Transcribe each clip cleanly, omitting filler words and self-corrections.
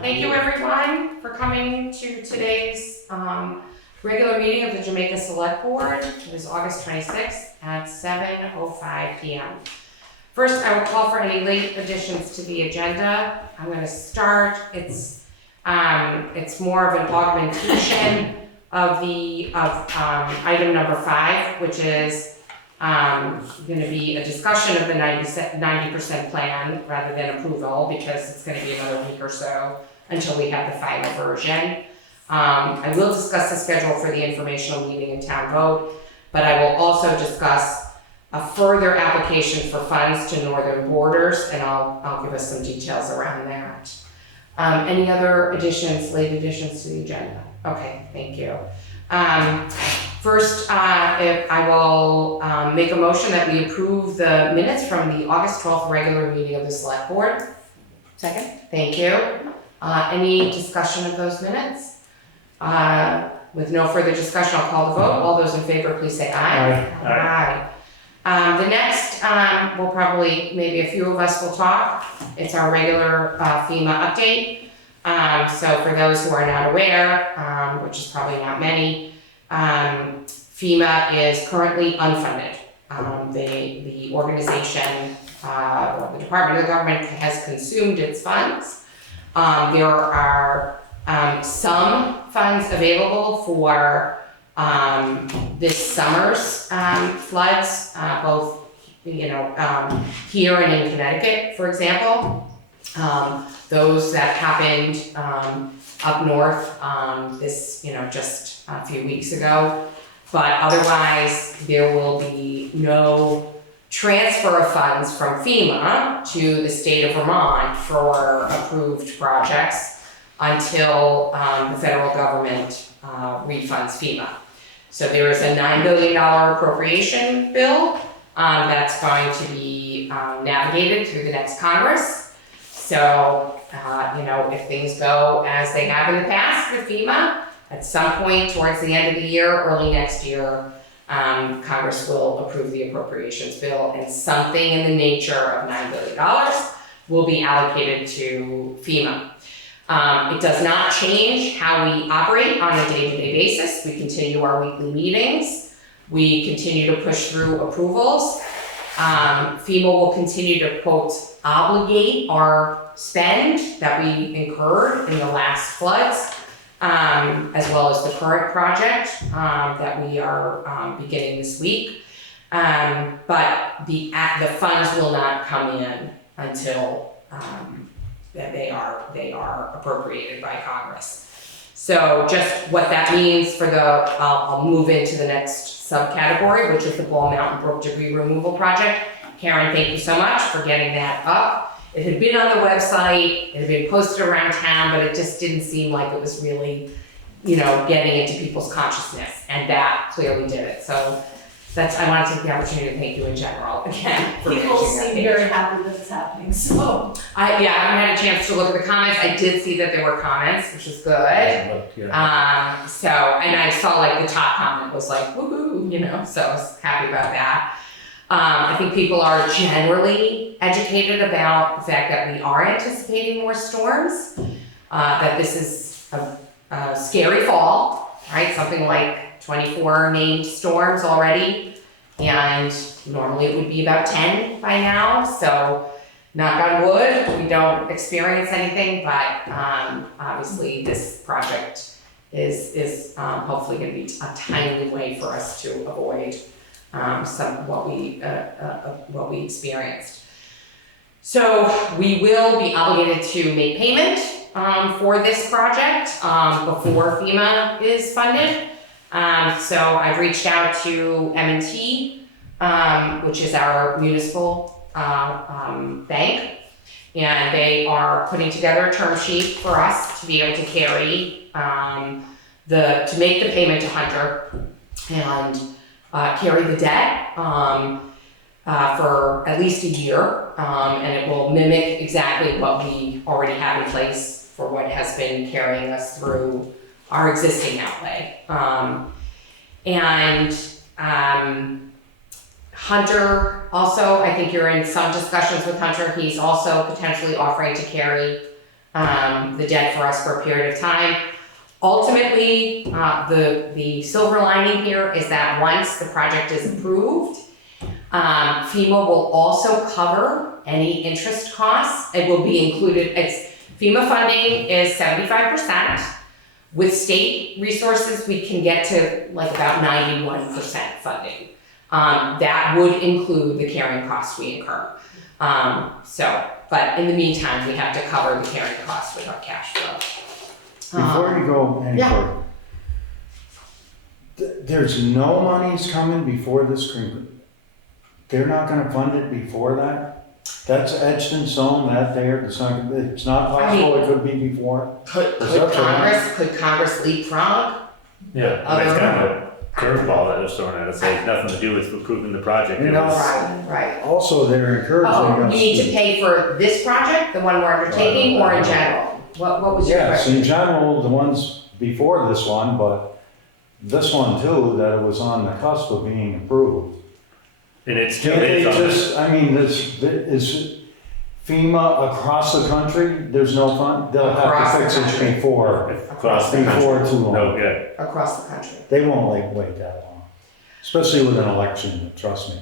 Thank you everyone for coming to today's regular meeting of the Jamaica Select Board. It is August 26th at 7:05 p.m. First, I will call for any late additions to the agenda. I'm going to start. It's more of an augmentation of item number 5, which is going to be a discussion of the 90% plan rather than approval, because it's going to be another week or so until we have the final version. I will discuss the schedule for the informational meeting and town vote, but I will also discuss a further application for funds to Northern Borders, and I'll give us some details around that. Any other late additions to the agenda? Okay, thank you. First, I will make a motion that we approve the minutes from the August 12th regular meeting of the Select Board. Second. Thank you. Any discussion of those minutes? With no further discussion, I'll call the vote. All those in favor, please say aye. Aye. Aye. The next, we'll probably, maybe a few of us will talk. It's our regular FEMA update. So for those who are not aware, which is probably not many, FEMA is currently unfunded. The organization, or the Department of Government has consumed its funds. There are some funds available for this summer's floods, both here and in Connecticut, for example. Those that happened up north just a few weeks ago. But otherwise, there will be no transfer of funds from FEMA to the state of Vermont for approved projects until the federal government refunds FEMA. So there is a $9 billion appropriation bill that's going to be navigated through the next Congress. So, if things go as they have in the past with FEMA, at some point towards the end of the year, early next year, Congress will approve the appropriations bill, and something in the nature of $9 billion will be allocated to FEMA. It does not change how we operate on a day-to-day basis. We continue our weekly meetings. We continue to push through approvals. FEMA will continue to, quote, obligate our spend that we incurred in the last floods, as well as the current project that we are beginning this week. But the funds will not come in until they are appropriated by Congress. So just what that means for I'll move into the next subcategory, which is the Mountain Brook debris removal project. Karen, thank you so much for getting that up. It had been on the website, it had been posted around town, but it just didn't seem like it was really, getting into people's consciousness, and that clearly did it. So I want to take the opportunity to thank you in general again for people seem very happy that it's happening. So I haven't had a chance to look at the comments. I did see that there were comments, which is good. And I saw like the top comment was like woohoo, so I was happy about that. I think people are generally educated about the fact that we are anticipating more storms, that this is a scary fall, right? Something like 24 named storms already, and normally it would be about 10 by now. So knock on wood, we don't experience anything, but obviously this project is hopefully going to be a timely way for us to avoid what we experienced. So we will be obligated to make payment for this project before FEMA is funded. So I've reached out to M&T, which is our municipal bank, and they are putting together a term sheet for us to be able to carry to make the payment to Hunter and carry the debt for at least a year, and it will mimic exactly what we already have in place for what has been carrying us through our existing outlay. Hunter also, I think you're in some discussions with Hunter. He's also potentially offering to carry the debt for us for a period of time. Ultimately, the silver lining here is that once the project is approved, FEMA will also cover any interest costs. It will be included, FEMA funding is 75%. With state resources, we can get to like about 91% funding. That would include the carrying costs we incur. But in the meantime, we have to cover the carrying costs with our cash flow. Before you go any yeah. further, there's no monies coming before this. They're not gonna fund it before that? That's etched in stone that there, it's not possible it could be before? Could Congress leapfrog? Yeah, I mean, it's kind of a curveball that was thrown at us. It has nothing to do with approving the project. You know, Right. Also, they're encouraging Oh, us. you need to pay for this project, the one we're undertaking, or in general? What was your Yes, question? in general, the ones before this one, but this one too, that it was on the cusp of being approved. And it's Can't they on just, I mean, this is FEMA across the country, there's no fund, they'll have Across to the fix it country. before across the country. too long. No, yeah. Across the country. They won't wait that long, especially with an election, trust me,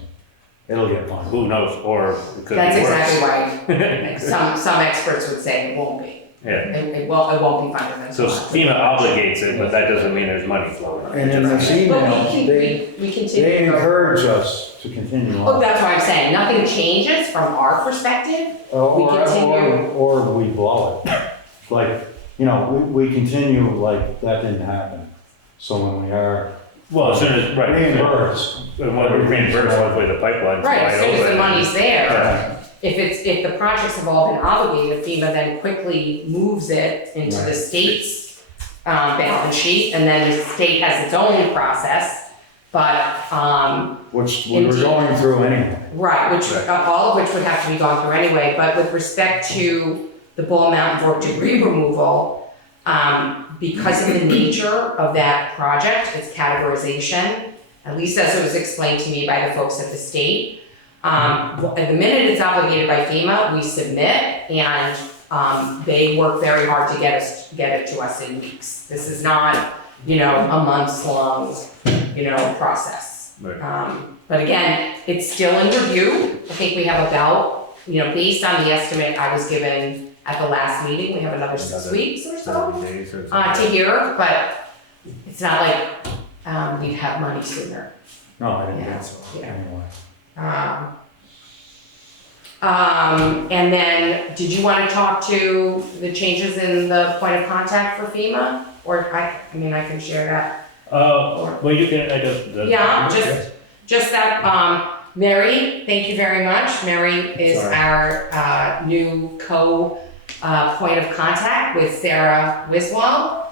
it'll get funded. Who knows? Or it could be That's worse. exactly right. Some experts would say it won't be. Yeah. It won't be funded. So FEMA obligates it, but that doesn't mean there's money flowing. And in this email, But we they continue. they to go- encourage us to continue Oh, on. that's what I'm saying. Nothing changes from our perspective. Or, continue. or we blow it. Like, you know, we continue like that didn't happen. So when we are Well, as soon as, right. reimbursed, And when we reimburse, hopefully the pipeline's Right, as soon as the open. money's there. Yeah. If the projects have all been obligated, FEMA then quickly moves it into the Right. state's balance sheet, and then the state has its own process. But, which we were Indeed. going through anyway. right, which, Right. all of which would have to be gone through anyway, but with respect to the Mountain Brook debris removal, because of the nature of that project, its categorization, at least as it was explained to me by the folks at the state, the minute it's obligated by FEMA, we submit, and they work very hard to get it to us in weeks. This is not, a months-long, process. Right. But again, it's still in review. I think we have about, based on the estimate I was given at the last meeting, we have another 6 weeks or so 7 days or to something. hear, but it's not like we'd have money sooner. No, I didn't Yeah, think so, yeah. anyway. And then, did you want to talk to the changes in the point of contact for FEMA? Or I can share that. Well, you can, I just. Yeah, just that, Mary, thank you very much. Mary is Sorry. our new point of contact with Sarah Wiswall,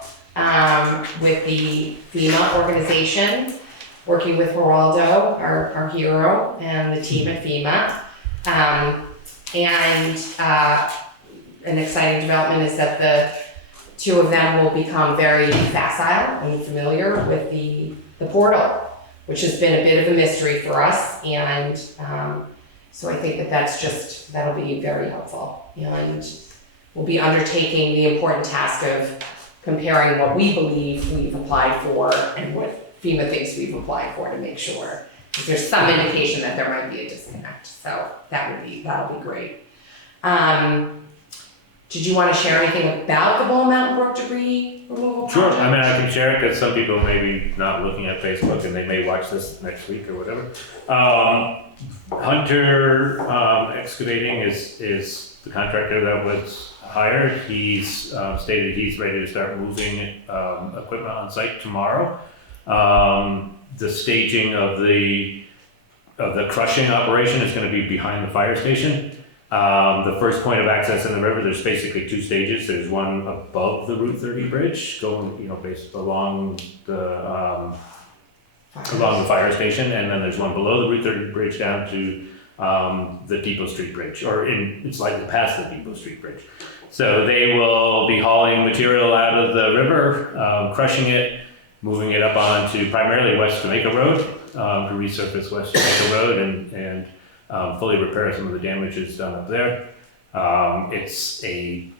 with the FEMA organization, working with Geraldo, our hero, and the team at FEMA. An exciting development is that the two of them will become very facile and familiar with the portal, which has been a bit of a mystery for us, and so I think that'll be very helpful. And we'll be undertaking the important task of comparing what we believe we've applied for and what FEMA thinks we've applied for to make sure. If there's some indication that there might be a disconnect, so that'll be great. Did you want to share anything about the Mountain Brook debris removal Sure, project? I mean, I can share it because some people may be not looking at Facebook and they may watch this next week or whatever. Hunter Excavating is the contractor that was hired. He's stated he's ready to start moving equipment on site tomorrow. The staging of the crushing operation is going to be behind the fire station. The first point of access in the river, there's basically two stages. There's one above the Route 30 bridge going, based along the fire station, and then there's one below the Route 30 bridge down to the Depot Street Bridge, it's slightly past the Depot Street Bridge. So they will be hauling material out of the river, crushing it, moving it up onto primarily West Jamaica Road, to resurface West Jamaica Road and fully repair some of the damages done up there. It's a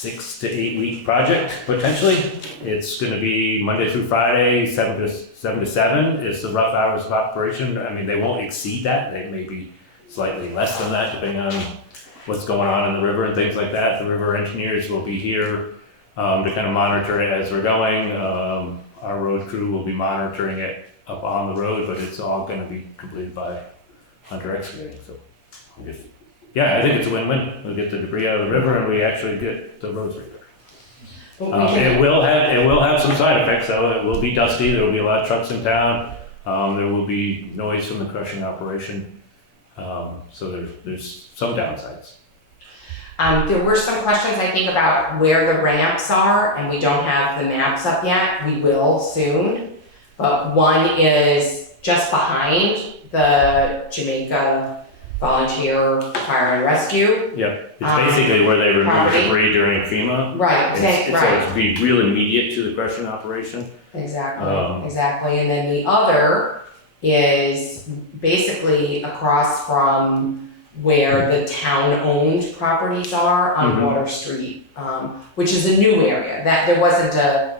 6 to 8 week project, potentially. It's gonna be Monday through Friday, 7 to 7 is the rough hours of operation. I mean, they won't exceed that, they may be slightly less than that, depending on what's going on in the river and things like that. The river engineers will be here to kind of monitor it as we're going. Our road crew will be monitoring it up on the road, but it's all gonna be completed by Hunter Excavating, so. Yeah, I think it's a win-win. We'll get the debris out of the river and we actually get the roads repaired. It will have some side effects though. It will be dusty, there will be a lot of trucks in town. There will be noise from the crushing operation. So there's some downsides. There were some questions, I think, about where the ramps are, and we don't have the maps up yet. We will soon. But one is just behind the Jamaica Volunteer Fire and Rescue. Yep, it's basically where they remove property. debris during FEMA. Right, So it'd be real immediate to the crushing operation. Exactly, exactly. And then the other is basically across from where the town-owned properties are on Water Street, which is a new area. That there wasn't a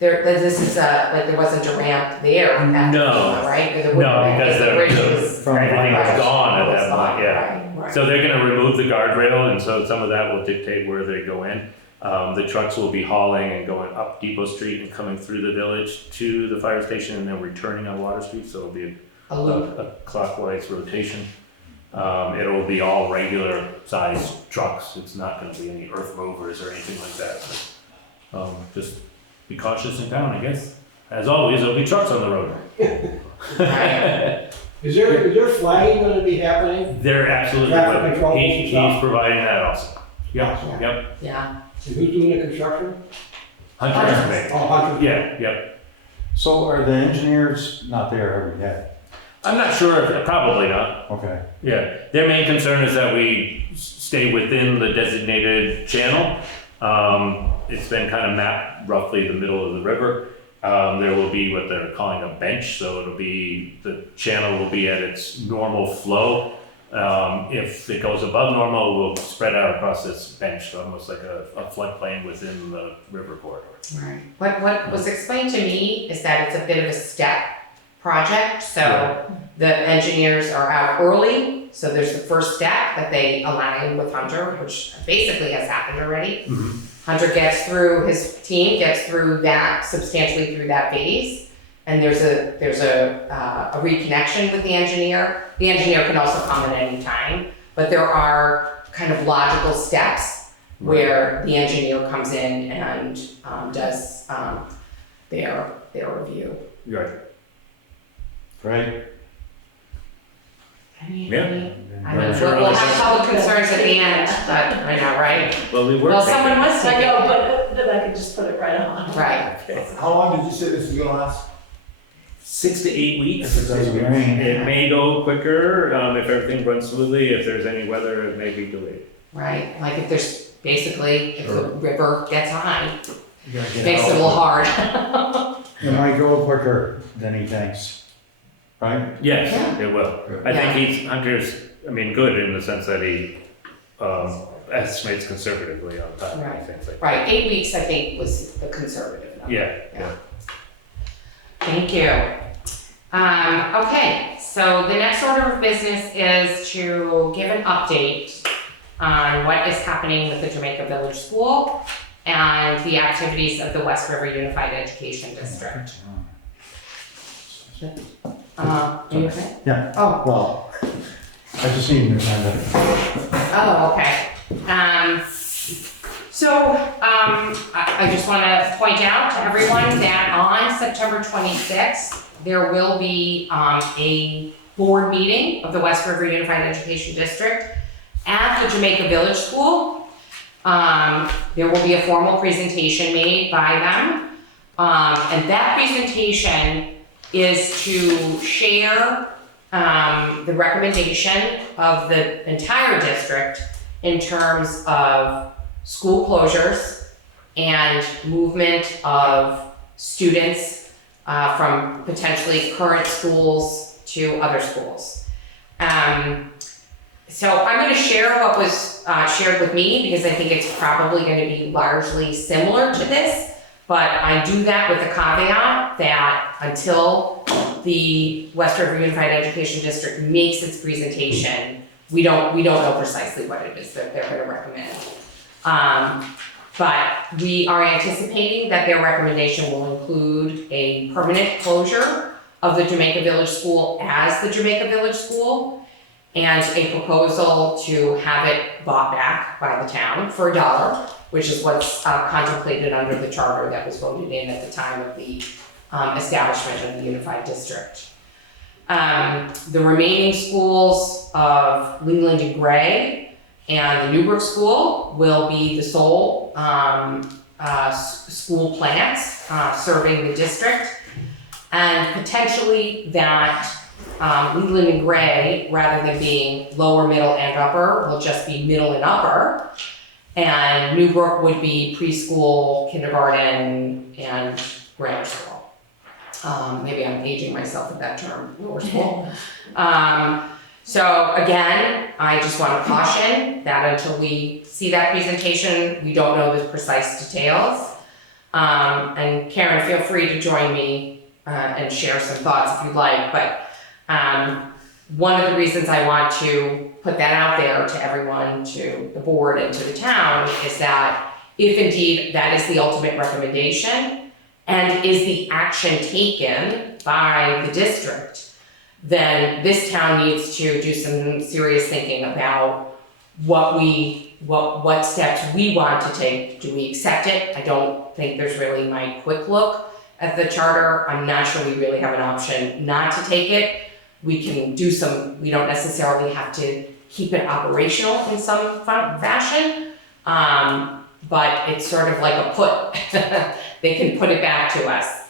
there wasn't a ramp there at that No. time, right? No, because the bridge was everything was Right. gone at that gone, point, yeah. right. So they're gonna remove the guardrail, and so some of that will dictate where they go in. The trucks will be hauling and going up Depot Street and coming through the village to the fire station and then returning on Water Street, so it'll be A loop. a clockwise rotation. It'll be all regular sized trucks, it's not gonna be any earth movers or anything like that, so, just be cautious in town, I guess. As always, there'll be trucks on the road. Right. Is there flagging gonna be happening? They're absolutely, Traffic control and he's stuff. providing that also. Yep, yep. Yeah. And who's doing the construction? Hunter Hunter. Excavating. Oh, Hunter. Yeah, yep. So are the engineers not there every day? I'm not sure, probably not. Okay. Yeah, their main concern is that we stay within the designated channel. It's been kind of mapped roughly the middle of the river. There will be what they're calling a bench, so it'll be, the channel will be at its normal flow. If it goes above normal, we'll spread out across this bench, so almost like a floodplain within the river corridor. Right. What was explained to me is that it's a bit of a step project, so the engineers are out early, so there's the first step that they align with Hunter, which basically has happened already. Hunter gets through, his team gets through that, substantially through that phase, and there's a reconnection with the engineer. The engineer can also come at any time, but there are kind of logical steps where the engineer comes in and does their review. Right. Right? Yeah. I mean, Sure. we'll have public concerns at the end, but I know, right? Well, we were. Well, someone was I taking. know, but then I could just put it right on. Right. How long did you say this is gonna last? 6 to 8 weeks. If it doesn't rain. It may go quicker, if everything runs smoothly. If there's any weather, it may be delayed. Right, like if there's, basically, if the river gets high, You gotta get makes it a out. little hard. It might go quicker than he thinks, right? Yes, Yeah. it will. I think Hunter's, good in the sense that he estimates conservatively on time. Right. and things like that. Right, 8 weeks, I think, was the conservative number. Yeah. Thank you. Okay, so the next order of business is to give an update on what is happening with the Jamaica Village School and the activities of the West River Unified Education District. Are you okay? Yeah. Oh, Well, I just need to kind of, oh, okay. I just want to point out to everyone that on September 26th, there will be a board meeting of the West River Unified Education District at the Jamaica Village School. There will be a formal presentation made by them. And that presentation is to share the recommendation of the entire district in terms of school closures and movement of students from potentially current schools to other schools. So I'm gonna share what was shared with me, because I think it's probably gonna be largely similar to this. But I do that with the caveat that until the West River Unified Education District makes its presentation, we don't know precisely what it is that they're gonna recommend. But we are anticipating that their recommendation will include a permanent closure of the Jamaica Village School as the Jamaica Village School, and a proposal to have it bought back by the town for $1, which is what's contemplated under the charter that was voted in at the time of the establishment of the unified district. The remaining schools of Leland and Gray and the Newbrook School will be the sole school plants serving the district, and potentially that Leland and Gray, rather than being lower, middle, and upper, will just be middle and upper. And Newbrook would be preschool, kindergarten, and grammar school. Maybe I'm aging myself with that term, lower school. So again, I just want to caution that until we see that presentation, we don't know the precise details. And Karen, feel free to join me and share some thoughts if you'd like, but one of the reasons I want to put that out there to everyone, to the board and to the town, is that if indeed that is the ultimate recommendation and is the action taken by the district, then this town needs to do some serious thinking about what steps we want to take. Do we accept it? I don't think there's really my quick look at the charter. I'm not sure we really have an option not to take it. We can do we don't necessarily have to keep it operational in some fashion, but it's sort of like a put. They can put it back to us.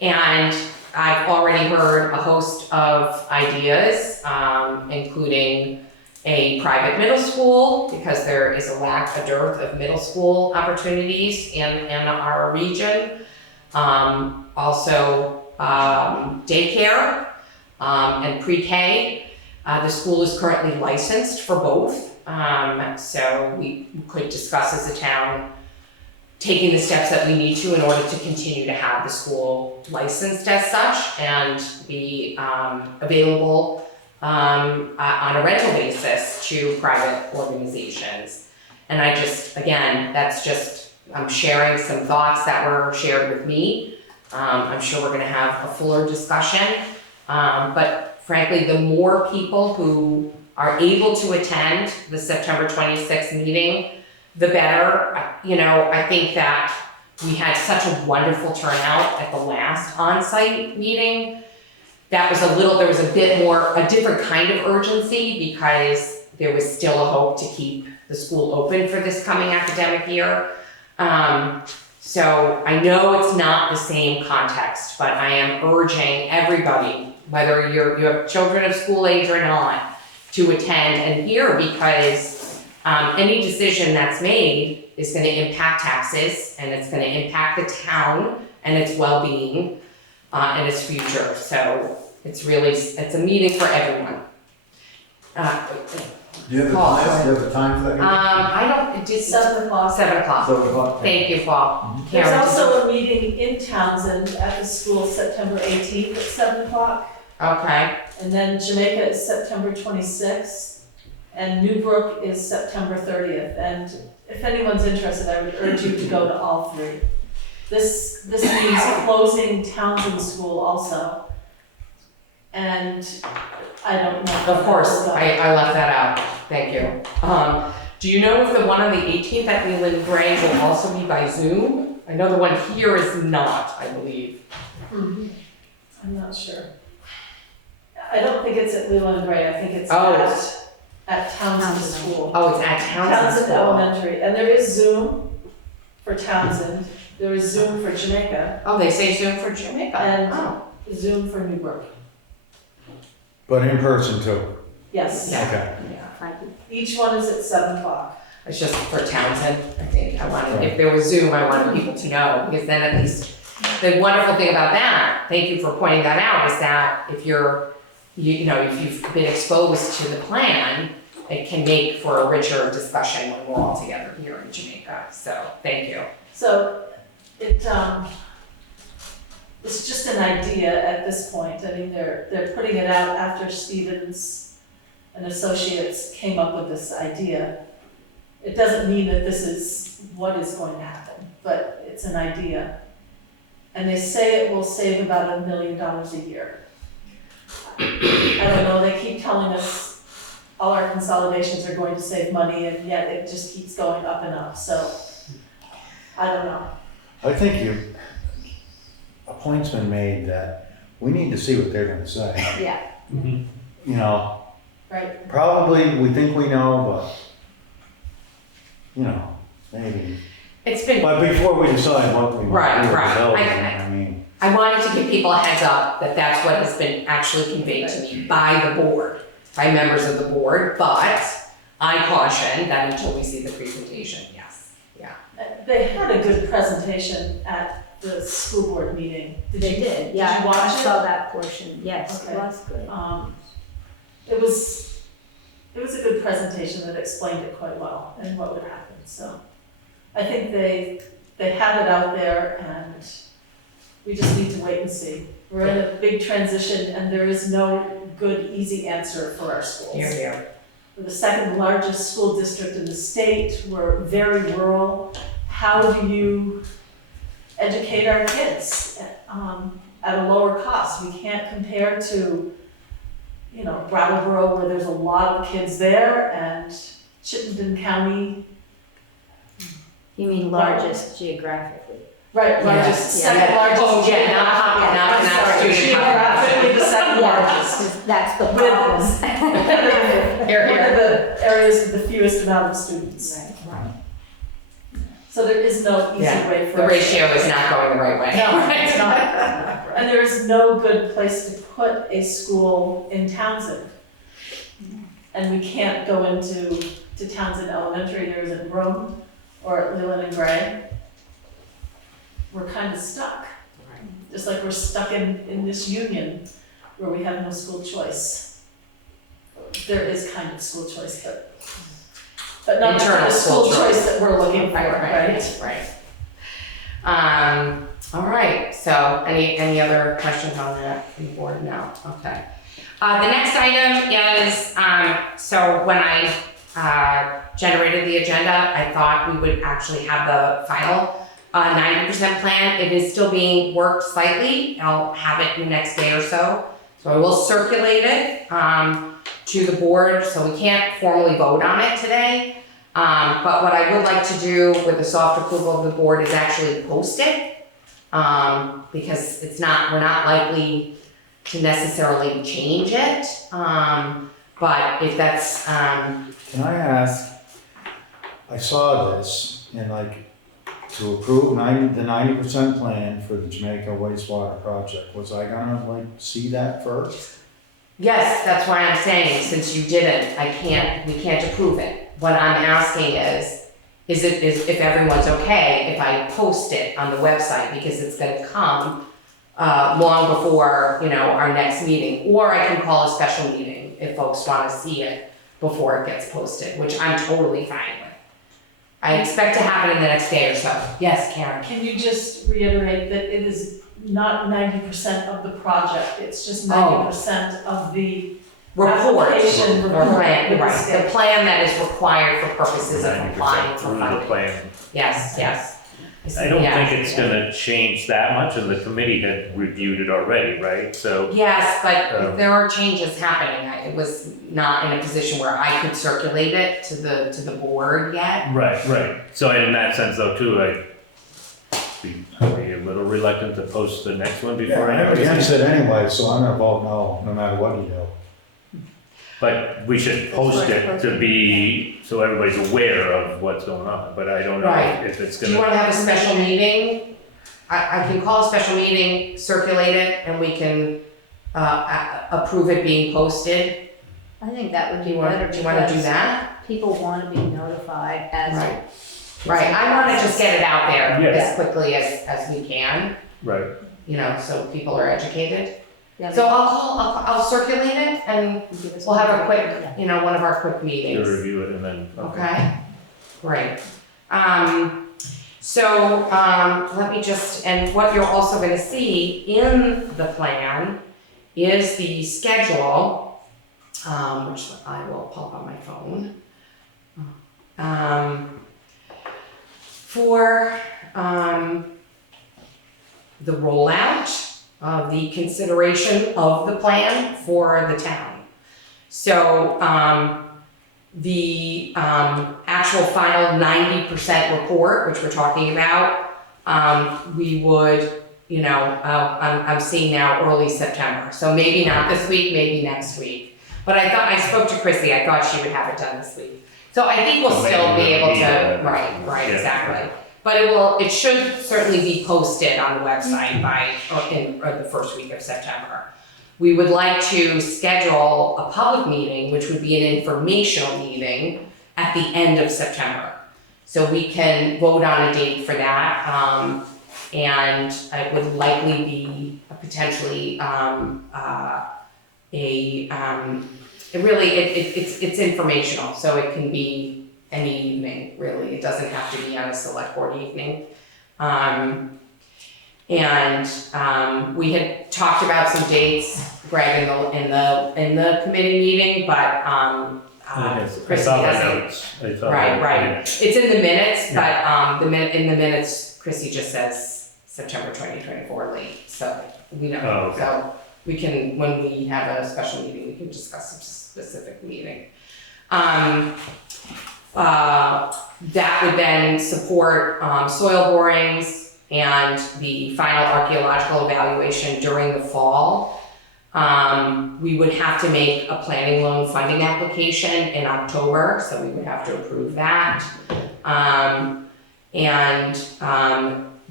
And I've already heard a host of ideas, including a private middle school, because there is a dearth of middle school opportunities in our region. Also, daycare and pre-K. The school is currently licensed for both, so we could discuss as a town taking the steps that we need to in order to continue to have the school licensed as such and be available on a rental basis to private organizations. And I just, again, I'm sharing some thoughts that were shared with me. I'm sure we're gonna have a fuller discussion, but frankly, the more people who are able to attend the September 26th meeting, the better. I think that we had such a wonderful turnout at the last on-site meeting. There was a different kind of urgency, because there was still a hope to keep the school open for this coming academic year. So I know it's not the same context, but I am urging everybody, whether you have children of school age or not, to attend and hear, because any decision that's made is going to impact taxes, and it's going to impact the town and its well-being and its future. So it's a meeting for everyone. Do you have a time for that? It's 7 o'clock. 7 o'clock. 7 o'clock. Thank you, Paul. There's Karen, also a meeting in Townsend at the school September 18th at 7 o'clock. Okay, And then Jamaica is September 26th. And Newbrook is September 30th. And if anyone's interested, I would urge you to go to all three. This means closing Townsend School also. And I don't know. of course, I left that out. Thank you. Do you know if the one on the 18th at Leland Gray will also be by Zoom? I know the one here is not, I believe. I'm not sure. I don't think it's at Leland Gray. I think it's at Townsend School. Oh, it's at Townsend Townsend School. Elementary. And there is Zoom for Townsend. There is Zoom for Jamaica. Oh, they say Zoom for Jamaica. And Oh, Zoom for Newbrook. But in person too. Yes. Yeah. Okay. Each one is at 7 o'clock. it's just for Townsend, I think. If there was Zoom, I wanted people to know, because then at least, the wonderful thing about that, thank you for pointing that out, is that if you're you know, if you've been exposed to the plan, it can make for a richer discussion when we're all together here in Jamaica. So, thank you. So it's just an idea at this point. I mean, they're putting it out after Stevens and Associates came up with this idea. It doesn't mean that this is what is going to happen, but it's an idea. And they say it will save about $1 million a year. I don't know, they keep telling us all our consolidations are going to save money, and yet it just keeps going up and up, so I don't know. I think a point's been made that we need to see what they're gonna say. Yeah. You know, Right. probably we think we know, but, you know, maybe. It's been, But before we decide what we want Right, to do with right. the building, I- I mean, I wanted to give people a heads up that that's what has been actually conveyed to me by the board, by members of the board, but I caution that until we see the presentation, yes, yeah. They had a good presentation at the school board meeting. They did, yeah. Did you watch I it? saw that portion, yes, Okay. it was good. It was a good presentation that explained it quite well and what would happen, so. I think they have it out there, and we just need to wait and see. We're in a big transition, and there is no good, easy answer for our schools. Here. We're the second largest school district in the state, we're very rural. How do you educate our kids at a lower cost? We can't compare to, you know, Brattleboro, where there's a lot of kids there, and Chittenden County. You mean largest geographically? Right, largest, second largest. Oh, yeah, not I'm sorry, student geographically the second largest. Because that's the With- problem. Here, One of here. the areas with the fewest amount of students. Right. So there is no easy Yeah, way for the us. ratio is not going the right way. No, it's not. And there is no good place to put a school in Townsend. And we can't go into Townsend Elementary, there isn't room, or at Leland and Gray. We're kind of stuck. Just like we're stuck in this union where we have no school choice. There is kind of school choice, but not the kind Internal of school school choice choice. that we're looking for, Right. All right, so any other questions on that from the board? No, okay. The next item is, so when I generated the agenda, I thought we would actually have the final 90% plan. It is still being worked slightly. I'll have it in the next day or so. So I will circulate it to the board, so we can't formally vote on it today. But what I would like to do with the soft approval of the board is actually post it. Because we're not likely to necessarily change it. But if that's, can I ask, I saw this and to approve the 90% plan for the Jamaica Wastewater Project, was I gonna see that first? yes, that's why I'm saying, since you didn't, we can't approve it. What I'm asking is if everyone's okay if I post it on the website, because it's gonna come long before, our next meeting, or I can call a special meeting if folks wanna see it before it gets posted, which I'm totally fine with. I expect to happen in the next day or so. Yes, Karen? Can you just reiterate that it is not 90% of the project, it's just Oh. 90% of the Report, application or report plan, with the right, the state. plan that is required for purposes of applying for Through the funding. plan. Yes. I don't Yes, think it's gonna change that much, and the committee had reviewed it already, right? So, Yes, but there are changes happening. It was not in a position where I could circulate it to the board yet. right. So in that sense though too, I'd be probably a little reluctant to post the next one Yeah, before I I'm know. against it anyway, so I'm gonna vote no matter what you do. But we should post it to be, so everybody's aware of what's going on, but I don't know Right. if it's Do you gonna. wanna have a special meeting? I can call a special meeting, circulate it, and we can approve it being posted. I think that would Do be you better wanna do because that? people want to be notified as. Right, I wanna just get it out there Yeah. as quickly as we can, Right. so people are educated. Yeah, So I'll circulate it and give us we'll have a one. quick, Yeah. one of our quick To meetings. review it and then. Okay, great. So, let me just, and what you're also gonna see in the plan is the schedule, which I will pull up on my phone. For, the rollout of the consideration of the plan for the town. So, the actual final 90% report, which we're talking about, we would, I'm seeing now early September. So maybe not this week, maybe next week. But I spoke to Chrissy, I thought she would have it done this week. So I think we'll So still be maybe able we'll to, need right, yeah. exactly. But it should certainly be posted on the website or the first week of September. We would like to schedule a public meeting, which would be an informational meeting at the end of September. So we can vote on a date for that, and it would likely be potentially it's informational, so it can be any evening, really. It doesn't have to be on a select board evening. We had talked about some dates, Greg, in the committee meeting, but Chrissy hasn't. Right. It's in the minutes, but in the minutes, Chrissy just says September 2024 late, so we know. Oh, okay. So we can, when we have a special meeting, we can discuss some specific meeting. That would then support soil borings and the final archaeological evaluation during the fall. We would have to make a planning loan funding application in October, so we would have to approve that.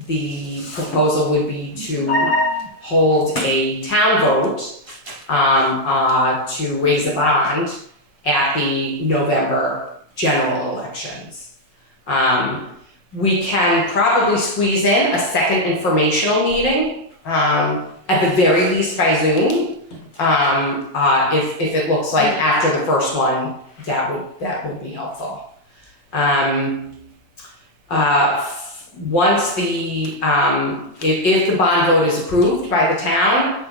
The proposal would be to hold a town vote to raise a bond at the November general elections. We can probably squeeze in a second informational meeting, at the very least by Zoom. If it looks like after the first one, that would be helpful. Once if the bond vote is approved by the town,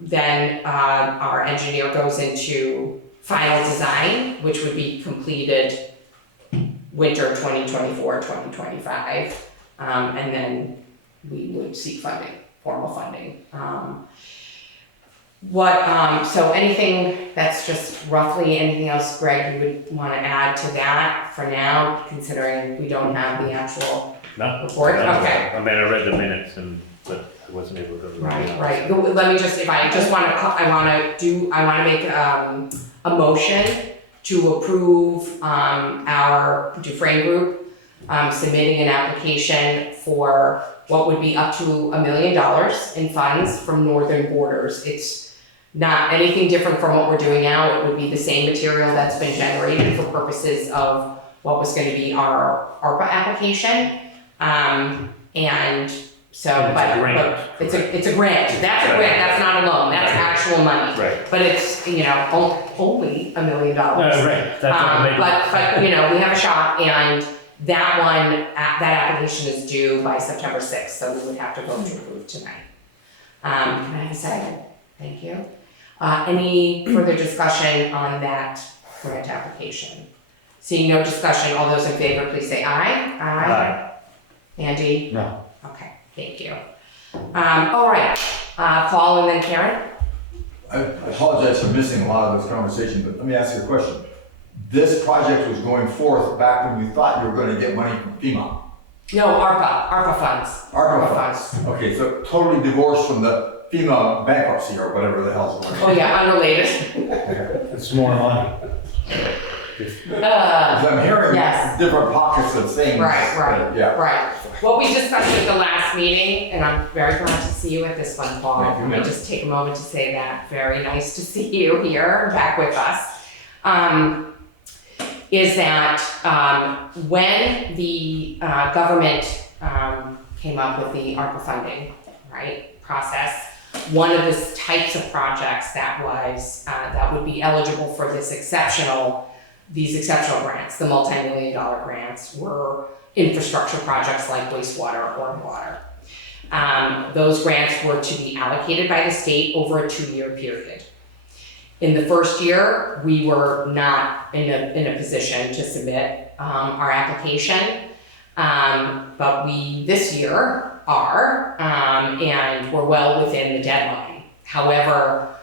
then our engineer goes into final design, which would be completed winter 2024, 2025, and then we would seek funding, formal funding. So anything that's just roughly anything else, Greg, you would want to add to that for now, considering we don't have the actual No. report? Okay. I mean, I read the minutes but I wasn't able to. Right. Let me just, I want to make a motion to approve our Dufresne Group submitting an application for what would be up to $1 million in funds from Northern Borders. It's not anything different from what we're doing now. It would be the same material that's been generated for purposes of what was going to be our ARPA application. It's a grant. That's a grant. That's not a loan. That's actual money. Right. But it's only $1 million. Right. That's what we have a shot, and that application is due by September 6th, so we would have to vote to approve tonight. Can I have a second? Thank you. Any further discussion on that grant application? Seeing no discussion, all those in favor, please say aye. Aye. Andy? No. Okay, thank you. All right, Paul and then Karen? I apologize for missing a lot of this conversation, but let me ask you a question. This project was going forth back when you thought you were going to get money from FEMA. No, ARPA funds. ARPA funds. Okay, so totally divorced from the FEMA bankruptcy or whatever the hell's going on. Oh yeah, unrelated. It's more money. Because I'm hearing Yes. different pockets of things. Right. Yeah. Right. What we discussed at the last meeting, and I'm very glad to see you at this one, Paul. Thank you. Let me just take a moment to say that. Very nice to see you here, back with us. Is that when the government came up with the ARPA funding, right, process, one of the types of projects that was, that would be eligible for these exceptional grants, the multi-million-dollar grants, were infrastructure projects like wastewater or water. Those grants were to be allocated by the state over a 2-year period. In the first year, we were not in a position to submit our application, but we this year are, and we're well within the deadline. However,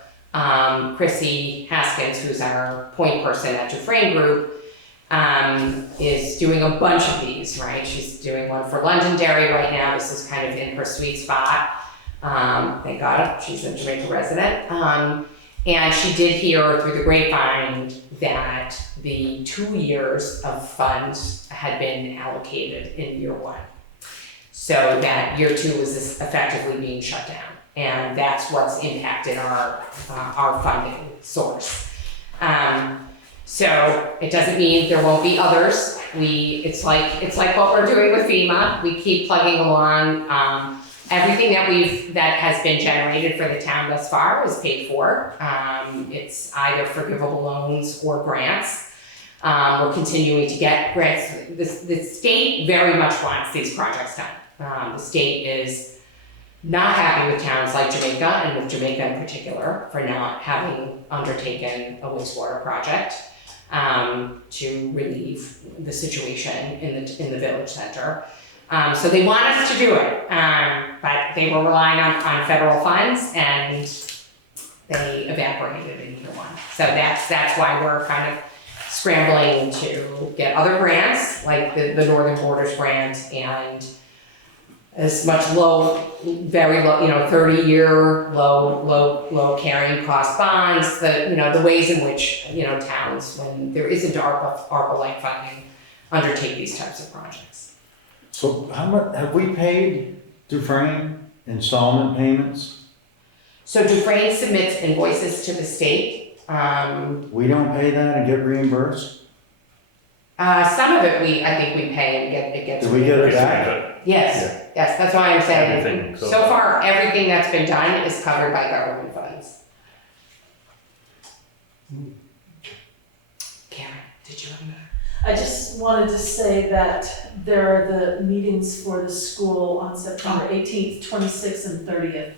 Chrissy Haskins, who's our point person at Dufresne Group, is doing a bunch of these, right? She's doing one for Londonderry right now. This is kind of in her sweet spot. Thank God she's a Jamaica resident. And she did hear through the grapevine that the 2 years of funds had been allocated in year 1. So that year 2 was effectively being shut down. And that's what's impacted our funding source. So it doesn't mean there won't be others. It's like what we're doing with FEMA. We keep plugging along. Everything that has been generated for the town thus far is paid for. It's either forgivable loans or grants. We're continuing to get grants. The state very much wants these projects done. The state is not happy with towns like Jamaica, and with Jamaica in particular, for not having undertaken a wastewater project to relieve the situation in the village center. So they want us to do it, but they were relying on federal funds, and they evaporated in year 1. So that's why we're kind of scrambling to get other grants, like the Northern Borders grant, and as much very low, 30-year low carrying cost bonds, the ways in which, towns, when there isn't ARPA-like funding, undertake these types of projects. So how much, have we paid Dufresne installment payments? So Dufresne submits invoices to the state. We don't pay that and get reimbursed? Some of it I think we pay and it gets. Do we get it back? Yes, that's why I'm saying, Everything so so far, everything that's been done is covered by government funds. Karen, did you have another? I just wanted to say that there are the meetings for the school on September 18th, 26th, and 30th.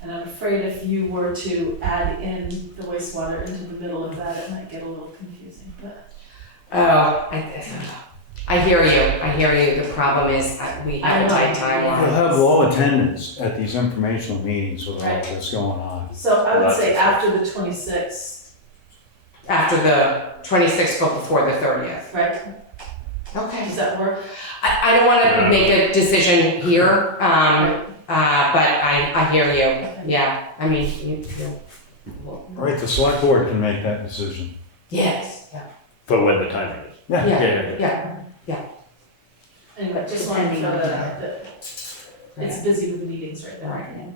And I'm afraid if you were to add in the wastewater into the middle of that, it might get a little confusing, but. Oh, I hear you. The problem is we have a tight timeline. We'll have low attendance at these informational meetings with all Right. this going on. So I would say after the 26th, After the 26th, but before the 30th. right? Okay. Does that work? I don't want to make a decision here, but I hear you. Yeah, I mean, Right, the select board can make that decision. yes, yeah. For when the timing is. Yeah. Yeah. Anyway, just wanted to Depending throw on that out, that it's busy with the meetings right now. Right.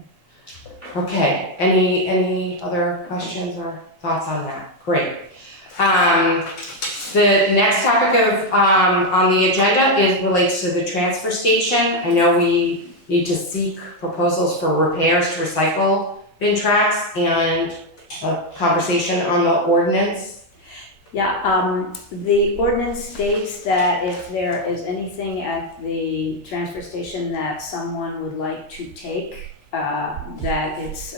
Okay, any other questions or thoughts on that? Great. The next topic on the agenda relates to the transfer station. I know we need to seek proposals for repairs to recycle bin tracks and a conversation on the ordinance. Yeah, the ordinance states that if there is anything at the transfer station that someone would like to take, that it's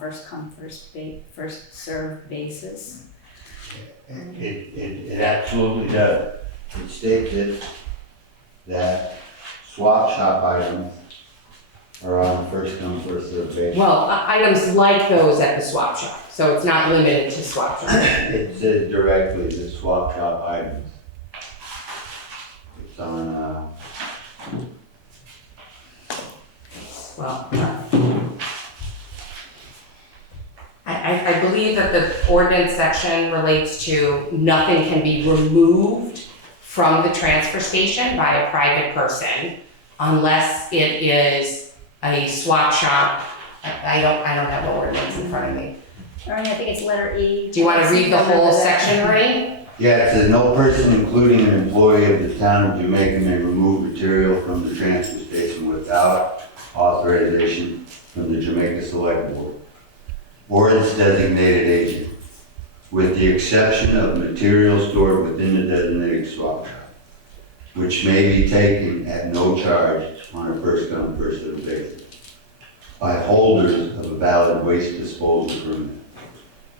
first come, first served basis. It absolutely does. It states that swap shop items are on first come, first served basis. Well, items like those at the swap shop, so it's not limited to swap shop. It says directly the swap shop items. It's on, Well, I believe that the ordinance section relates to nothing can be removed from the transfer station by a private person unless it is a swap shop. I don't have the ordinance in front of me. Ernie, I think it's letter E. Do you want to read the whole section, Ernie? yeah, it says no person, including an employee of the town of Jamaica, may remove material from the transfer station without authorization from the Jamaica Selectboard or its designated agent, with the exception of materials stored within the designated swap shop, which may be taken at no charge on a first-come, first-served basis by holders of a valid waste disposal permit.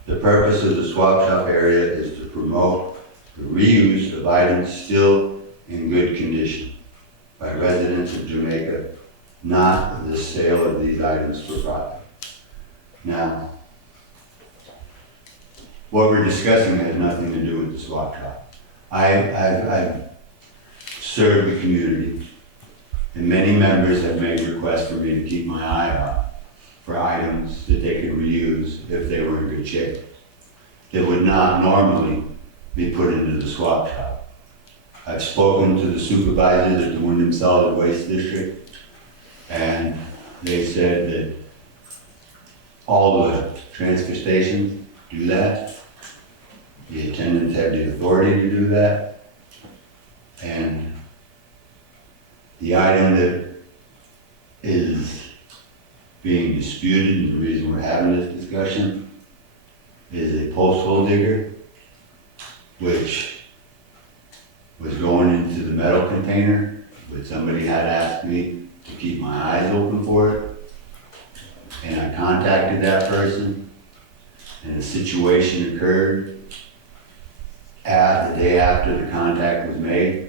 The purpose of the swap shop area is to promote the reuse of items still in good condition by residents of Jamaica, not the sale of these items for profit. Now, what we're discussing has nothing to do with the swap shop. I've served the community, and many members have made requests for me to keep my eye out for items that they could reuse if they were in good shape, that would not normally be put into the swap shop. I've spoken to the supervisors at the Wyndham Solid Waste District, and they said that all the transfer stations do that. The attendants have the authority to do that. And the item that is being disputed, and the reason we're having this discussion, is a post hole digger, which was going into the metal container, but somebody had asked me to keep my eyes open for it. And I contacted that person, and a situation occurred the day after the contact was made.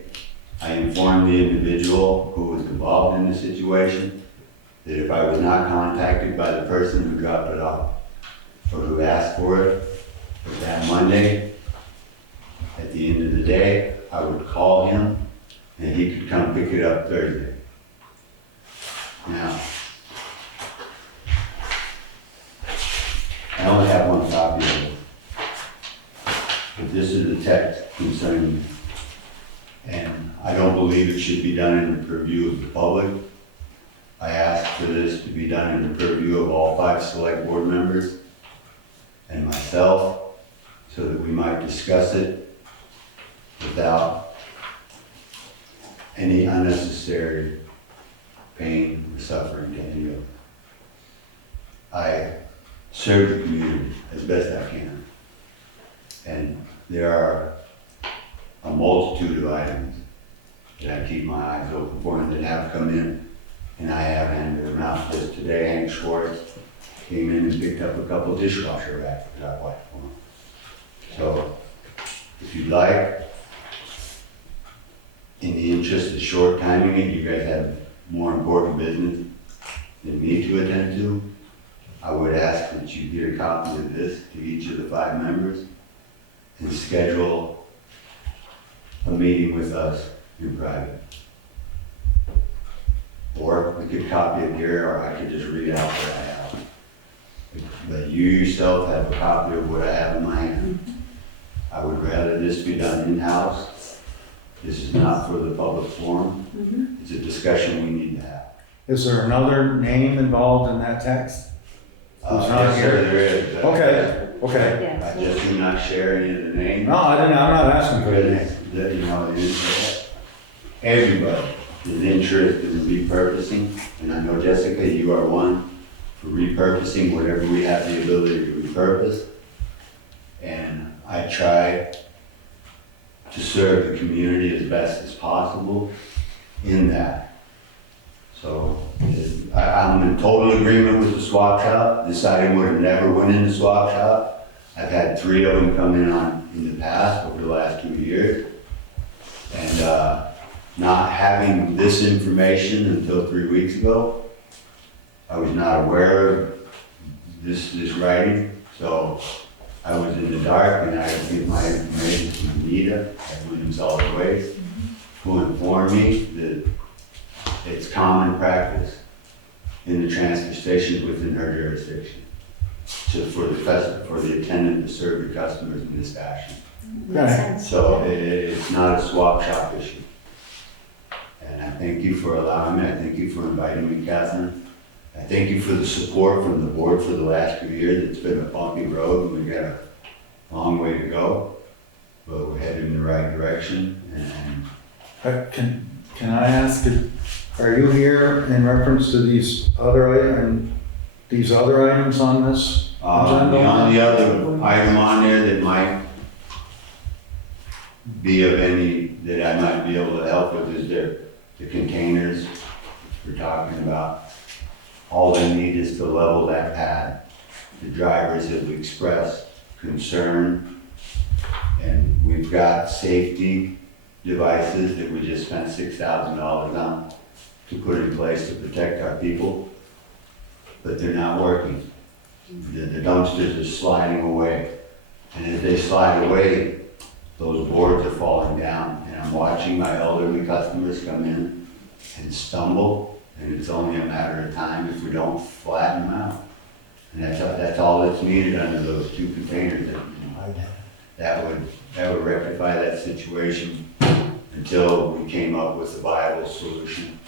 I informed the individual who was involved in the situation that if I was not contacted by the person who dropped it off or who asked for it, that Monday, at the end of the day, I would call him and he could come pick it up Thursday. Now, I only have one copy of it, but this is the text concerning it. And I don't believe it should be done in the purview of the public. I asked for this to be done in the purview of all 5 select board members and myself, so that we might discuss it without any unnecessary pain or suffering to any of us. I serve the community as best I can. And there are a multitude of items that I keep my eyes open for and that have come in, and I have handed them out. Just today, Hank Schwartz came in and picked up a couple dishwasher racks that I watched for him. So, if you'd like, in the interest of short timing it, you guys have more important business than me to attend to, I would ask that you get a copy of this to each of the 5 members and schedule a meeting with us in private. Or we could copy it here, or I could just read out what I have. But you yourself have a copy of what I have in my hand. I would rather this be done in-house. This is not for the public forum. It's a discussion we need to have. Is there another name involved in that text? Who's not Yes, here? sir, there is. Okay. Yes. I just do not share any of the names. No, I'm not asking for the name. That, you know, everybody is interested in repurposing, and I know, Jessica, you are one for repurposing whatever we have the ability to repurpose. And I try to serve the community as best as possible in that. So I'm in total agreement with the swap shop. This item would have never went in the swap shop. I've had 3 of them come in the past over the last 2 years. And not having this information until 3 weeks ago, I was not aware of this writing. So I was in the dark, and I gave my information to Anita at Wyndham Solid Waste, who informed me that it's common practice in the transfer stations within her jurisdiction for the attendant to serve the customers in this fashion. Makes sense. So it's not a swap shop issue. And I thank you for allowing me. I thank you for inviting me, Catherine. I thank you for the support from the board for the last 2 years. It's been a bumpy road, and we've got a long way to go, but we're headed in the right direction. And Can I ask, are you here in reference to these other items? these other items on this The agenda? only other item on there that might be of any, that I might be able to help with is the containers we're talking about. All they need is to level that pad. The drivers have expressed concern, and we've got safety devices that we just spent $6,000 on to put in place to protect our people, but they're not working. The dumpsters are sliding away, and as they slide away, those boards are falling down, and I'm watching my elderly customers come in and stumble, and it's only a matter of time if we don't flatten them out. And that's all that's needed under those 2 containers. That would rectify that situation until we came up with a viable solution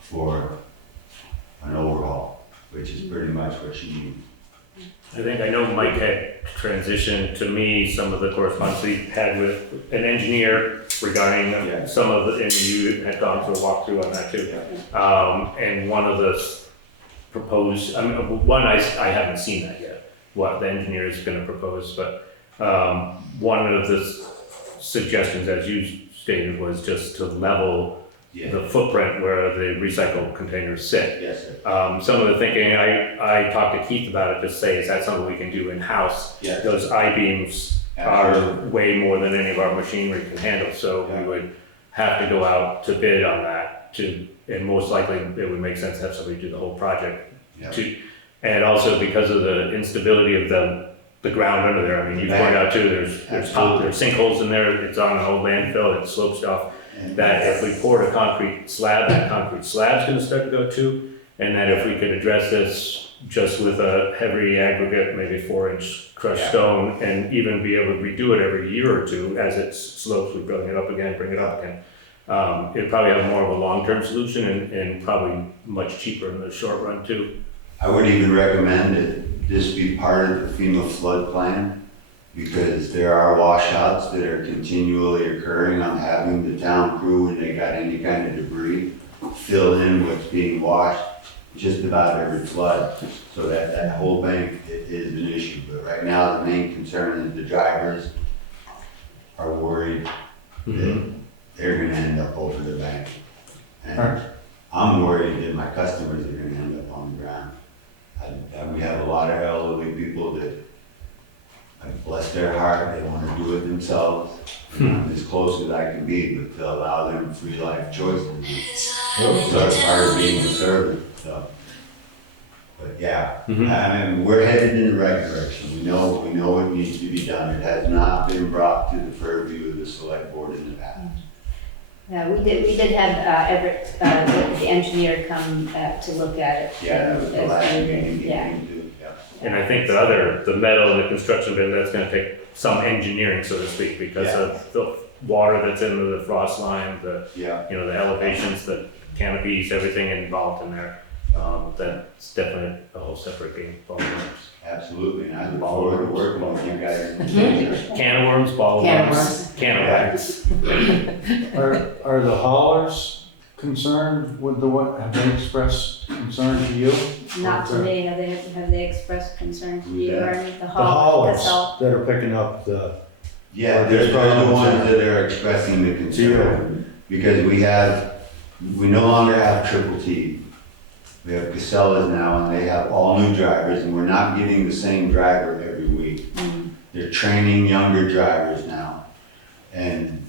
for an overhaul, which is pretty much what you need. I know Mike had transitioned to me some of the correspondence he had with an engineer regarding Yeah. some of the, and you had gone through a walkthrough on that too. And one of the proposed, one, I haven't seen that yet, what the engineer is gonna propose, but one of the suggestions, as you stated, was just to level the footprint where the recycled containers sit. Yes, sir. Some of the thinking, I talked to Keith about it, just say, is that something we can do in-house? Yeah. Those I-beams are Absolutely. way more than any of our machinery can handle, so Yeah. we would have to go out to bid on that and most likely it would make sense to have somebody do the whole project. Yeah. And also because of the instability of the ground under there, I mean, you pointed out too, there's sinkholes in there, it's on an old landfill, it slopes off. And That if we poured a concrete slab, that concrete slab's gonna start to go too. And that if we could address this just with a heavy aggregate, maybe 4-inch crushed Yeah. stone, and even be able to redo it every year or two as it slopes, we bring it up again, bring it up again. It'd probably have more of a long-term solution and probably much cheaper in the short run too. I would even recommend that this be part of the FEMA flood plan, because there are washouts that are continually occurring. I'm having the town crew, when they got any kind of debris, fill in what's being washed just about every flood. So that whole bank is an issue. But right now, the main concern is the drivers are worried that they're gonna end up over the bank. And I'm worried that my customers are gonna end up on the ground. We have a lot of elderly people that, bless their heart, they want to do it themselves. And I'm as close as I can be, but to allow them free life choices. So it's part of being a servant, so. But yeah, I mean, we're headed in the right direction. We know it needs to be done. It has not been brought to the purview of the select board in the past. Yeah, we did have Everett, the engineer come to look at it. Yeah, that was the last meeting he Yeah. came to, yeah. And I think the metal and the construction bit, that's gonna take some engineering, so to speak, because of the water that's in the frost line, Yeah. the elevations, the canopies, everything involved in there. That's definitely a whole separate game. Ball of worms. Absolutely, and I look forward to working with you guys in the future. Can of worms, ball of Can of worms, can of wax. Are the haulers concerned with what, have they expressed concern to you? Not to me, have they expressed concern to you, Yeah. Ernie? The The haulers, haulers that are picking up the, Yeah, they're the ones that are expressing the concern, because we no longer have Triple T. We have Casellas now, and they have all new drivers, and we're not getting the same driver every week. They're training younger drivers now, and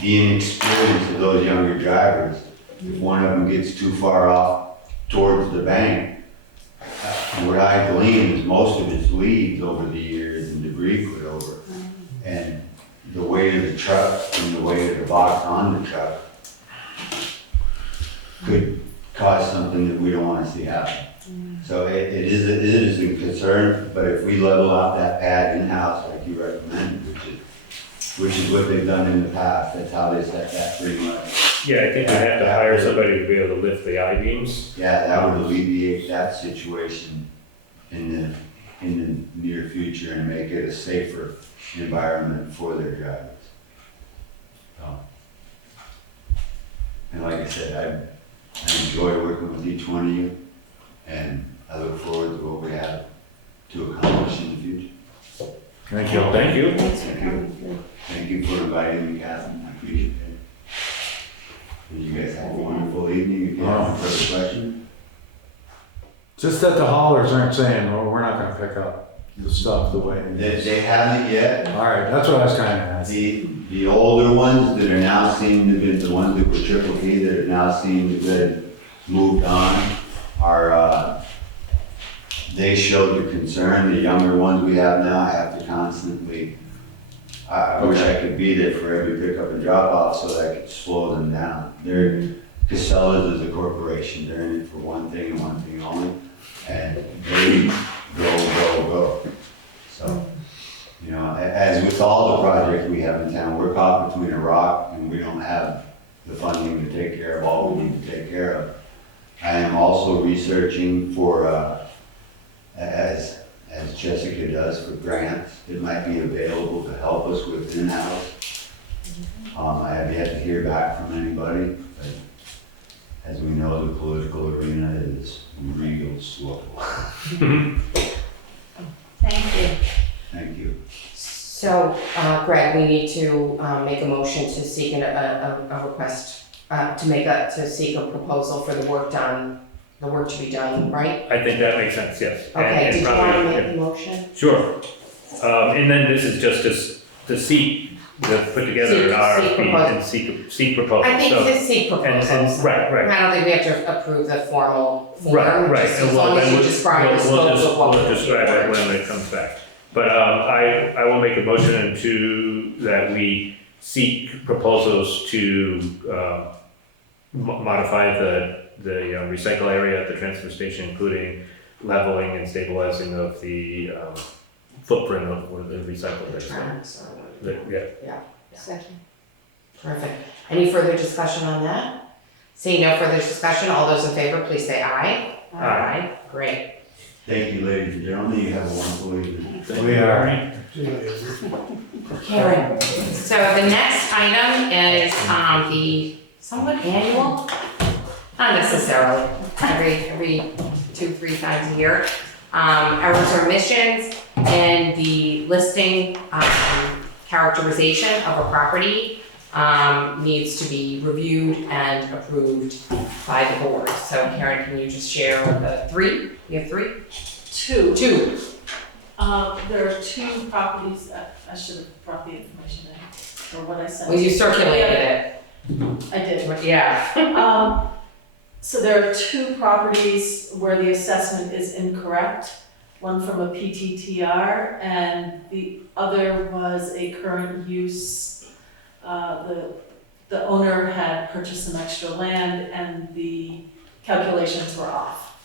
the inexperience of those younger drivers, if one of them gets too far off towards the bank, what I glean is most of it's leaves over the years and debris put over. And the weight of the truck and the weight of the box on the truck could cause something that we don't want to see happen. So it is a concern, but if we level out that pad in-house like you recommended, which is what they've done in the past, that's how they set that pretty much. Yeah, I think we have to hire somebody to be able to lift the I-beams. Yeah, that would alleviate that situation in the near future and make it a safer environment for their drivers. So, and like I said, I enjoy working with each one of you, and I look forward to what we have to accomplish in the future. Thank you. Thank you. Thanks for Thank you. coming. Thank you for inviting me, Catherine, I appreciate it. And you guys have a wonderful evening, if you have any further questions. Just that the haulers aren't saying, well, we're not gonna pick up the stuff the way it is. They haven't yet. All right, that's what I was kinda asking. The older ones that are now seem to be, the ones that were triple P that are now seem to have moved on are, they showed the concern. The younger ones we have now have to constantly, I wish I could be there for every pickup and drop off so that I could slow them down. Casellas is a corporation, they're in it for one thing and one thing only, and they go. So, you know, as with all the projects we have in town, we're caught between a rock and we don't have the funding to take care of all we need to take care of. I am also researching for, as Jessica does, for grants that might be available to help us with in-house. I have yet to hear back from anybody, but as we know, the political arena is real slow. Thank you. Thank you. So, Greg, we need to make a motion to seek a request, to seek a proposal for the work to be done, right? I think that makes sense, yes. Okay, did you probably- want to make the motion? Sure. And then this is just to seek, to put together an Seek RFP proposal. and seek proposals. I think So- to seek proposals. Right. I don't think we have to approve the formal form, Right. just And as long as you we'll describe the scope of what we're We'll describe it when it comes back. But I will make a motion that we seek proposals to modify the recycle area at the transfer station, including leveling and stabilizing of the footprint of where the recycle is. Yeah. Second. Terrific. Any further discussion on that? Seeing no further discussion, all those in favor, please say aye. Aye. Great. Thank you, ladies and gentlemen. You have a wonderful evening. We are. Karen, so the next item is the somewhat annual, not necessarily, every 2-3 times a year. Errors or omissions and the listing characterization of a property needs to be reviewed and approved by the board. So Karen, can you just share the three? You have three? Two. Two. There are two properties, I should have brought the information in, or what I sent. Well, you circulated it. I did. Yeah. So there are two properties where the assessment is incorrect. One from a PTTR and the other was a current use. The owner had purchased some extra land and the calculations were off.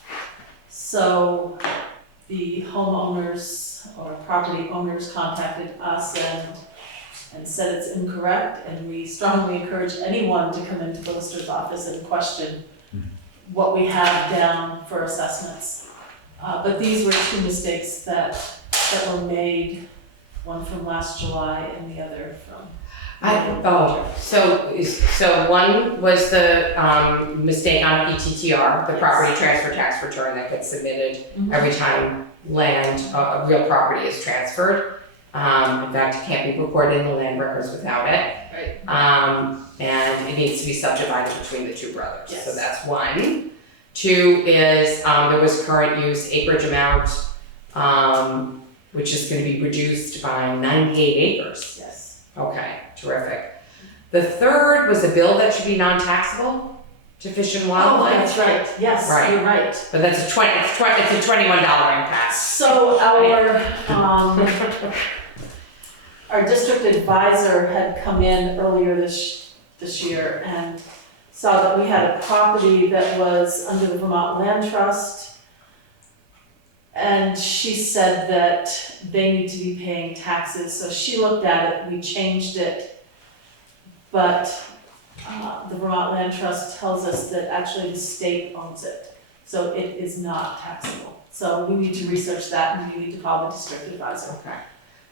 So the homeowners or property owners contacted us and said it's incorrect, and we strongly encourage anyone to come into the lister's office and question what we have down for assessments. But these were two mistakes that were made, one from last July and the other from. So one was the mistake on PTTR, the property transfer tax return that gets submitted every time land, real property is transferred. In fact, it can't be recorded in the land records without it. Right. And it needs to be subdivided between the two brothers. Yes. So that's one. Two is, there was current use acreage amount, which is gonna be reduced by 98 acres. Yes. Okay, terrific. The third was a bill that should be non-taxable to Fish and Oh, Wildlife. that's right, yes, Right. you're right. But that's it's a $21 impact. So our district advisor had come in earlier this year and saw that we had a property that was under the Vermont Land Trust. And she said that they need to be paying taxes, so she looked at it, we changed it. But the Vermont Land Trust tells us that actually the state owns it, so it is not taxable. So we need to research that and we need to call the district advisor. Okay.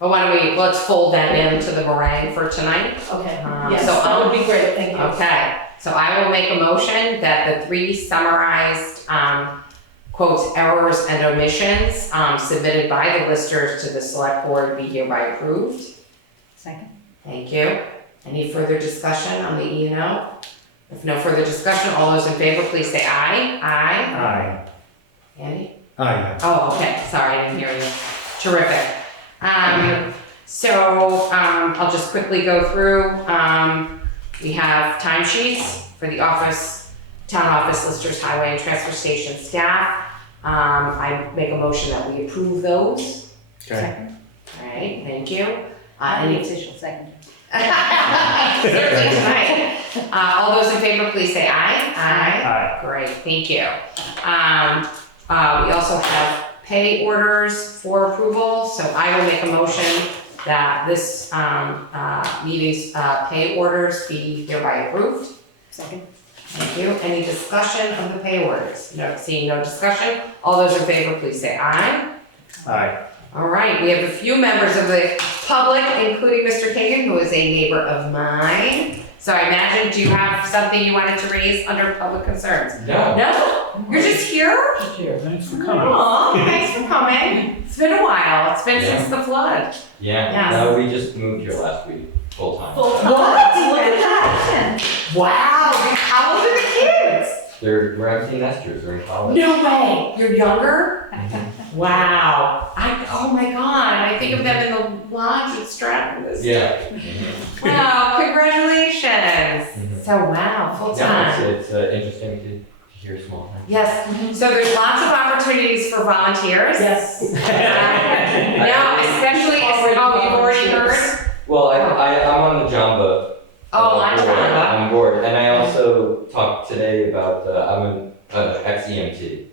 Well, why don't let's fold that into the meringue for tonight. Okay, So yes, that would be great, thank you. Okay, so I will make a motion that the three summarized quotes, errors and omissions submitted by the listers to the select board be hereby approved. Second. Thank you. Any further discussion on the E&O? If no further discussion, all those in favor, please say aye. Aye. Aye. Andy? Aye. Oh, okay, sorry, I didn't hear you. Terrific. I'll just quickly go through. We have timesheets for the office, town office listers, highway and transfer station staff. I make a motion that we approve those. Okay. Second. All right, thank you. Any Any official second. certainly tonight. All those in favor, please say aye. Aye. Great, thank you. We also have pay orders for approval, so I will make a motion that this meeting's pay orders be hereby approved. Second. Thank you. Any discussion of the pay orders? No, seeing no discussion. All those in favor, please say aye. Aye. All right, we have a few members of the public, including Mr. Kagan, who is a neighbor of mine. So I imagine, do you have something you wanted to raise under public concerns? No. No? You're just here? Thanks for coming. Aw, thanks for coming. It's been a while. It's been Yeah. since the flood. Yeah. Yes. No, we just moved here last week, full time. Full time. What? Look at that. Wow, how old are the kids? We're empty nesters. They're in college. No way. You're younger? Mhm. Wow. Oh my God. I think of them in the lodge at Stratton. Yeah. Mhm. Wow, congratulations. Mhm. So wow, full Yeah, time. it's interesting to hear small things. Yes, so there's lots of opportunities for volunteers. Yes. No, especially, you've already heard? Well, I'm on the Jamba. Oh, on board. Jamba. On board, and I also talked today about I'm an ex-EMT.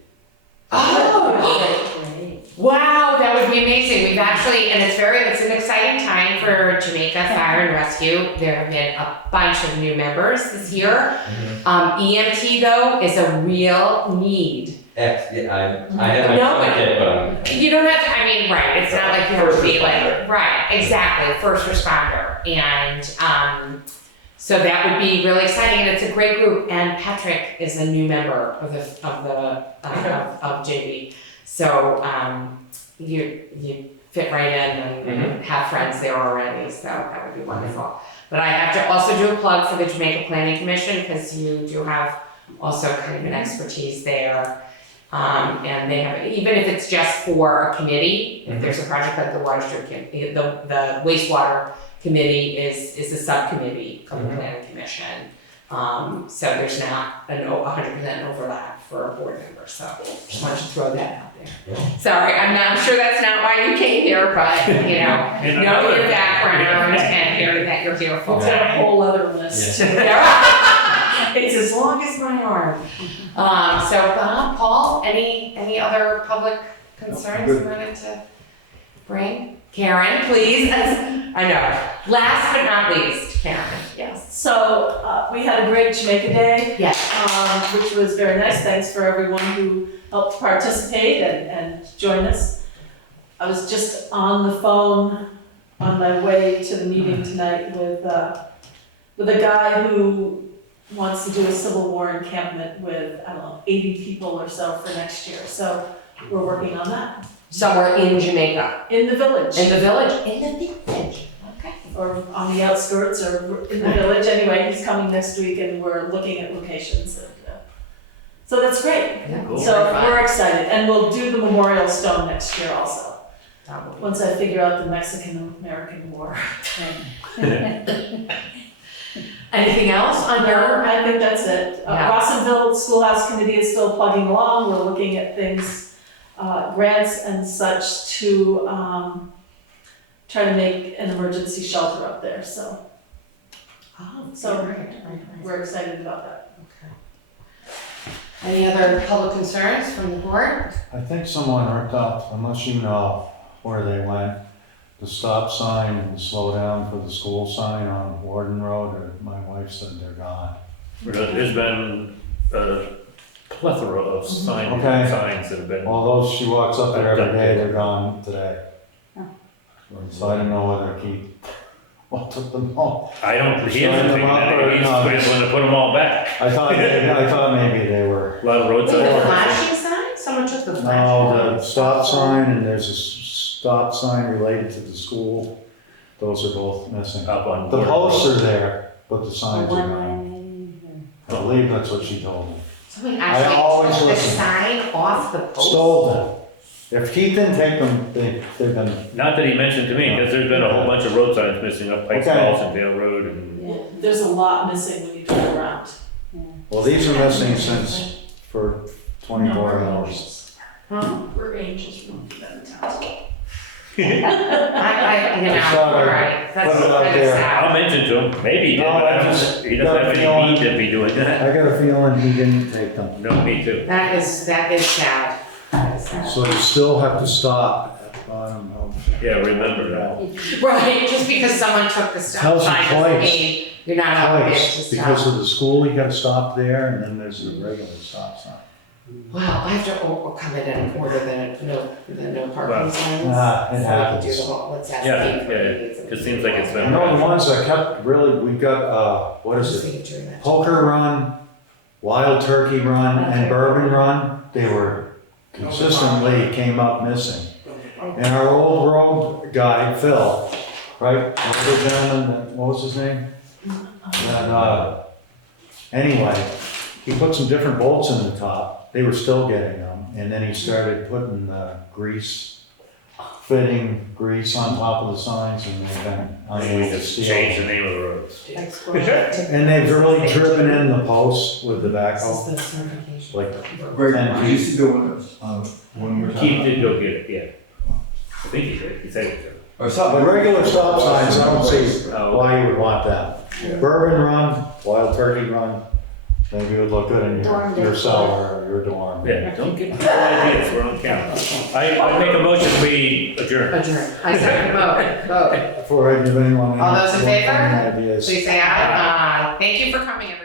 Oh, wow, that would be amazing. We've actually, and it's an exciting time for Jamaica Fire and Rescue. There have been a bunch of new members this year. EMT though is a real need. Yeah, I had my No, son but- kid, but You don't have to, I mean, right, it's not like you have to be like, First responder. right, exactly, first responder. And so that would be really exciting, and it's a great group. And Patrick is a new member of JV. So you fit right in and have friends there already, so that would be wonderful. But I have to also do a plug for the Jamaica Planning Commission, because you do have also kind of an expertise there. And they have, even if it's just for a committee, if there's a project like the the wastewater committee is a subcommittee of the planning commission. So there's not 100% overlap for a board member, so just wanted to throw that out there. Sorry, I'm sure that's not why you came here, but know your background and hear that you're here full It's got a time. whole other list. It's as long as my arm. So Bob, Paul, any other public concerns you wanted to bring? Karen, please. I know. Last but not least, Karen. Yes. So we had a great Jamaica Day. Yes. Which was very nice. Thanks for everyone who helped participate and join us. I was just on the phone on my way to the meeting tonight with a guy who wants to do a Civil War encampment with, 80 people or so for next year. So we're working on that. Somewhere in Jamaica. In the village. In the village. In the village. Okay. Or on the outskirts or in the village. Anyway, he's coming next week and we're looking at locations. And, so that's great. Yeah, cool. So Very fun. we're excited. And we'll do the memorial stone next year also. That will be- Once I figure out the Mexican-American War. Anything else on your? I think that's it. Yeah. Rossonville Schoolhouse Committee is still plugging along. We're looking at things, grants and such to try to make an emergency shelter up there. So Oh, So- right. we're excited about that. Any other public concerns from the board? I think someone ripped up, unless you know where they went, the stop sign and the slow down for the school sign on Warden Road, or my wife said they're gone. There's been a plethora of signs Okay. that have been. Although she walks up there every day, they're gone today. So I don't know whether Keith, took them all. I don't, he Sign hasn't them taken up or that, he's not? going to put them all back. I thought maybe they were. A lot of Wait, the roadside. flashing sign? someone took the flash. No, the stop sign and there's a stop sign related to the school. Those are both missing. Up on. The posts are there, but the signs are One not. line, I believe that's what she told me. Someone I actually always took the listen. sign off the post. Stole them. If Keith didn't take them, they've been, Not that he mentioned to me, because there's been a whole bunch of road signs missing up Pikes Okay. Falls and Dale Road and. yeah, There's a lot missing when you turn around. yeah. well, these are missing since for 24 hours. Huh? We're angels from the town. You know, I saw her all right, that's put it out kind of there. I'll sad. mention to him, maybe he did, No, but I I just don't, he doesn't have got a any need feeling- to be doing that. I got a feeling he didn't take them. No, me too. That is sad. That is sad. So you still have to stop at the bottom of. Yeah, remember that. Right, just because someone took the stop Tells you sign doesn't twice. mean you're not obligated to Twice, because stop. of the school, you gotta stop there, and then there's the regular stop sign. Well, I have to come in and order the no parking Well, signs. ah, it So we can do happens. the whole, let's ask Yeah, Steve what he yeah, needs. it seems like it's I been- know the ones that kept really, we got, what is it? Poker Run, Wild Turkey Run, and Bourbon Run, they were consistently came up missing. And our old road guy, Phil, right, the gentleman, what was his name? And, anyway, he put some different bolts in the top, they were still getting them, and then he started putting fitting grease on top of the signs, and they've been Maybe we unable to just steal change the them. name of the roads. And they've really driven in the posts with the backhoe, This is the certification. like Greg, 10 we used to do one more Keith did go get it, yeah. I think he did, he said it did. Or The regular stop signs, I don't see Oh, why you would want them. Bourbon Run, Wild Turkey Run, maybe it would look good in your cellar or your dorm. yeah, don't get no ideas, we're on camera. I make a motion, we adjourn. Adjourn. I second vote. Before I give anyone any All those in favor? ideas. Please say aye. Thank you for coming, everyone.